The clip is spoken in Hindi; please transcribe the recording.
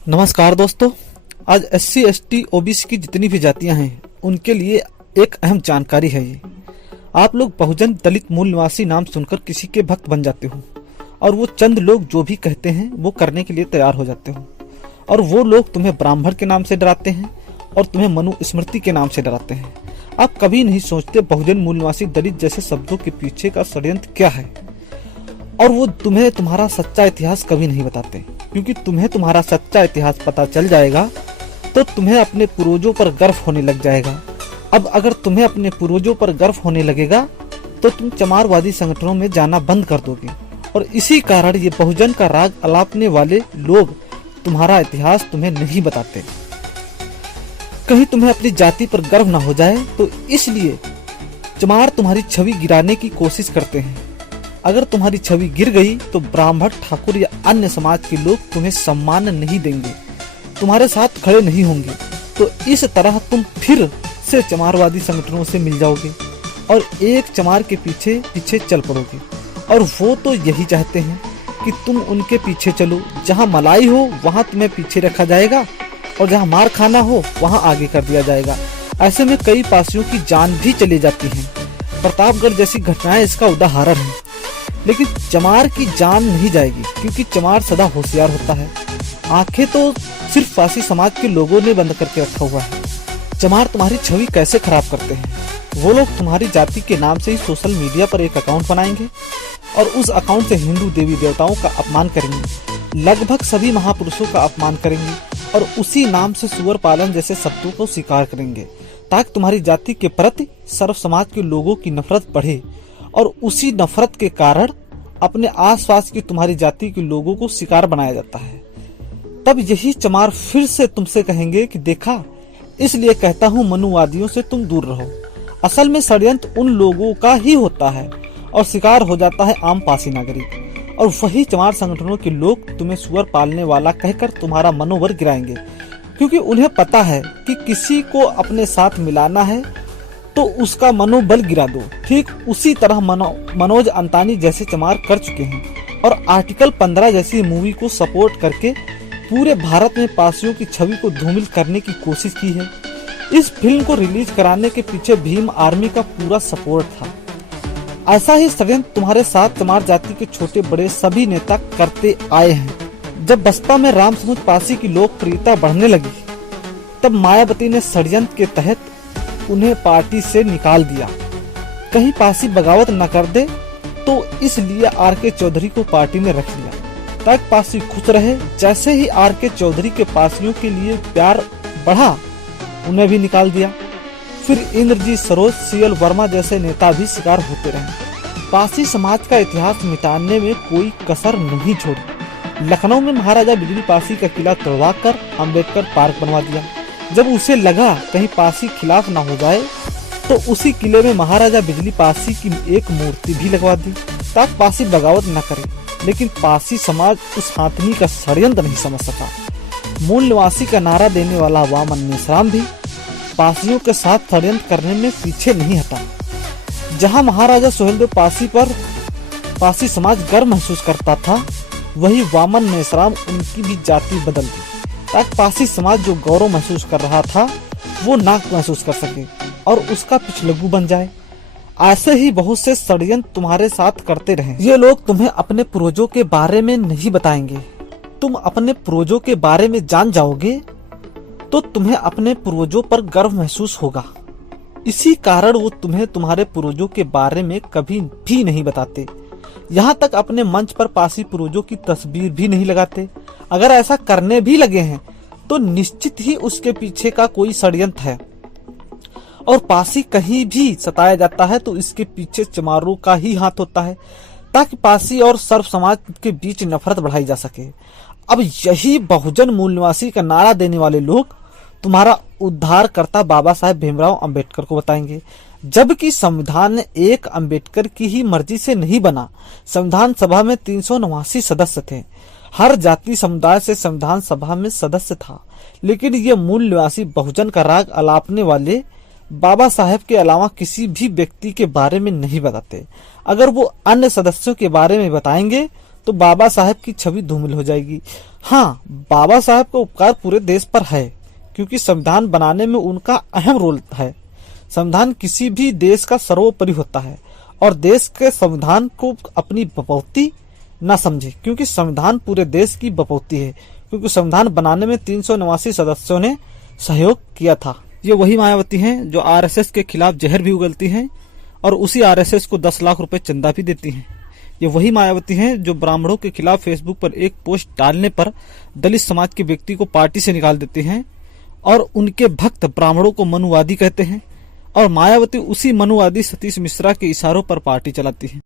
नमस्कार दोस्तों। आज SC ST OBC की जितनी भी जातियां हैं उनके लिए एक अहम जानकारी है। ये आप लोग बहुजन दलित मूल निवासी नाम सुनकर किसी के भक्त बन जाते हो और वो चंद लोग जो भी कहते हैं वो करने के लिए तैयार हो जाते हो और वो लोग तुम्हें ब्राह्मण के नाम से डराते हैं और तुम्हें मनुस्मृति के नाम से डराते हैं। आप कभी नहीं सोचते बहुजन मूल निवासी दलित जैसे शब्दों के पीछे का षड्यंत्र क्या है, और वो तुम्हें तुम्हारा सच्चा इतिहास कभी नहीं बताते, क्योंकि तुम्हें तुम्हारा सच्चा इतिहास पता चल जाएगा तो तुम्हें अपने पूर्वजों पर गर्व होने लग जाएगा। अब अगर तुम्हें अपने पूर्वजों पर गर्व होने लगेगा तो तुम चमारवादी संगठनों में जाना बंद कर दोगे, और इसी कारण ये बहुजन का राग अलापने वाले लोग तुम्हारा इतिहास तुम्हें नहीं बताते। कहीं तुम्हें अपनी जाति पर गर्व न हो जाए तो इसलिए चमार तुम्हारी छवि गिराने की कोशिश करते हैं। अगर तुम्हारी छवि गिर गई तो ब्राह्मण, ठाकुर या अन्य समाज के लोग तुम्हें सम्मान नहीं देंगे, तुम्हारे साथ खड़े नहीं होंगे। तो इस तरह तुम फिर से चमारवादी संगठनों से मिल जाओगे और एक चमार के पीछे पीछे चल पड़ोगे। और वो तो यही चाहते हैं कि तुम उनके पीछे चलो। जहाँ मलाई हो वहाँ तुम्हें पीछे रखा जाएगा और जहाँ मार खाना हो वहाँ आगे कर दिया जाएगा। ऐसे में कई पासियों की जान भी चली जाती है। प्रतापगढ़ जैसी घटनाएं इसका उदाहरण है। लेकिन चमार की जान नहीं जाएगी, क्योंकि चमार सदा होशियार होता है। आंखें तो सिर्फ पासी समाज के लोगों ने बंद करके रखा हुआ है। चमार तुम्हारी छवि कैसे खराब करते हैं? वो लोग तुम्हारी जाति के नाम से ही सोशल मीडिया पर एक अकाउंट बनाएंगे और उस अकाउंट से हिंदू देवी देवताओं का अपमान करेंगे, लगभग सभी महापुरुषों का अपमान करेंगे और उसी नाम से सुअर पालन जैसे शब्दों को स्वीकार करेंगे, ताकि तुम्हारी जाति के प्रति सर्व समाज के लोगों की नफरत बढ़े और उसी नफरत के कारण अपने आसपास की तुम्हारी जाति के लोगों को शिकार बनाया जाता है। तब यही चमार फिर से तुमसे कहेंगे कि देखा, इसलिए कहता हूँ मनुवादियों से तुम दूर रहो। असल में षड्यंत्र उन लोगों का ही होता है और शिकार हो जाता है आम पासी नागरिक। और वही चमार संगठनों के लोग तुम्हें सुअर पालने वाला कहकर तुम्हारा मनोबल गिराएंगे, क्योंकि उन्हें पता है कि किसी को अपने साथ मिलाना है तो उसका मनोबल गिरा दो। ठीक उसी तरह मनोज अंतानी जैसे चमार कर चुके हैं और आर्टिकल 15 जैसी मूवी को सपोर्ट करके पूरे भारत में पासियों की छवि को धूमिल करने की कोशिश की है। इस फिल्म को रिलीज कराने के पीछे भीम आर्मी का पूरा सपोर्ट था। ऐसा ही षड्यंत्र तुम्हारे साथ चमार जाति के छोटे बड़े सभी नेता करते आए हैं। जब बसपा में राम समूह पासी की लोकप्रियता बढ़ने लगी तब मायावती ने षड्यंत्र के तहत उन्हें पार्टी से निकाल दिया। कहीं पासी बगावत न कर दे तो इसलिए RK चौधरी को पार्टी में रख लिया ताकि पासी खुश रहे। जैसे ही RK चौधरी के पासियों के लिए प्यार बढ़ा, उन्हें भी निकाल दिया। फिर इंद्रजीत सरोज, CL वर्मा जैसे नेता भी शिकार होते रहे। पासी समाज का इतिहास मिटाने में कोई कसर नहीं छोड़ी। लखनऊ में महाराजा बिजली पासी का किला तोड़वा कर अम्बेडकर पार्क बनवा दिया। जब उसे लगा कहीं पासी खिलाफ न हो जाए तो उसी किले में महाराजा बिजली पासी की एक मूर्ति भी लगवा दी ताकि पासी बगावत न करे। लेकिन पासी समाज उस हाथनी का षड्यंत्र नहीं समझ सका। मूल निवासी का नारा देने वाला वामन मेश्राम भी पासियों के साथ षड्यंत्र करने में पीछे नहीं हटा। जहां महाराजा सोहेलदेव पासी पर पासी समाज गर्व महसूस करता था, वही वामन मेश्राम उनकी भी जाति बदल दी ताकि पासी समाज जो गौरव महसूस कर रहा था वो नाक महसूस कर सके और उसका पिछलग्गू बन जाए। ऐसे ही बहुत से षड्यंत्र तुम्हारे साथ करते रहे। ये लोग तुम्हें अपने पूर्वजों के बारे में नहीं बताएंगे। तुम अपने पूर्वजों के बारे में जान जाओगे तो तुम्हें अपने पूर्वजों पर गर्व महसूस होगा। इसी कारण वो तुम्हें तुम्हारे पूर्वजों के बारे में कभी भी नहीं बताते। यहाँ तक अपने मंच पर पासी पूर्वजों की तस्वीर भी नहीं लगाते। अगर ऐसा करने भी लगे हैं तो निश्चित ही उसके पीछे का कोई षड्यंत्र है। और पासी कहीं भी सताया जाता है तो इसके पीछे चमारों का ही हाथ होता है, ताकि पासी और सर्व समाज के बीच नफरत बढ़ाई जा सके। अब यही बहुजन मूल निवासी का नारा देने वाले लोग तुम्हारा उद्धारकर्ता बाबा साहेब भीमराव अंबेडकर को बताएंगे, जबकि संविधान एक अंबेडकर की ही मर्जी से नहीं बना। संविधान सभा में 389 सदस्य थे। हर जाति समुदाय से संविधान सभा में सदस्य था। लेकिन ये मूल निवासी बहुजन का राग अलापने वाले बाबा साहेब के अलावा किसी भी व्यक्ति के बारे में नहीं बताते। अगर वो अन्य सदस्यों के बारे में बताएंगे तो बाबा साहब की छवि धूमिल हो जाएगी। हाँ, बाबा साहब का उपकार पूरे देश पर है, क्योंकि संविधान बनाने में उनका अहम रोल है। संविधान किसी भी देश का सर्वोपरि होता है और देश के संविधान को अपनी बपौती न समझे, क्योंकि संविधान पूरे देश की बपौती है। क्योंकि संविधान बनाने में 389 सदस्यों ने सहयोग किया था। ये वही मायावती हैं जो आरएसएस के खिलाफ जहर भी उगलती हैं और उसी आरएसएस को 10 लाख रुपए चंदा भी देती हैं। ये वही मायावती हैं जो ब्राह्मणों के खिलाफ फेसबुक पर एक पोस्ट डालने पर दलित समाज के व्यक्ति को पार्टी से निकाल देती हैं और उनके भक्त ब्राह्मणों को मनुवादी कहते हैं। और मायावती उसी मनुवादी सतीश मिश्रा के इशारों पर पार्टी चलाती है।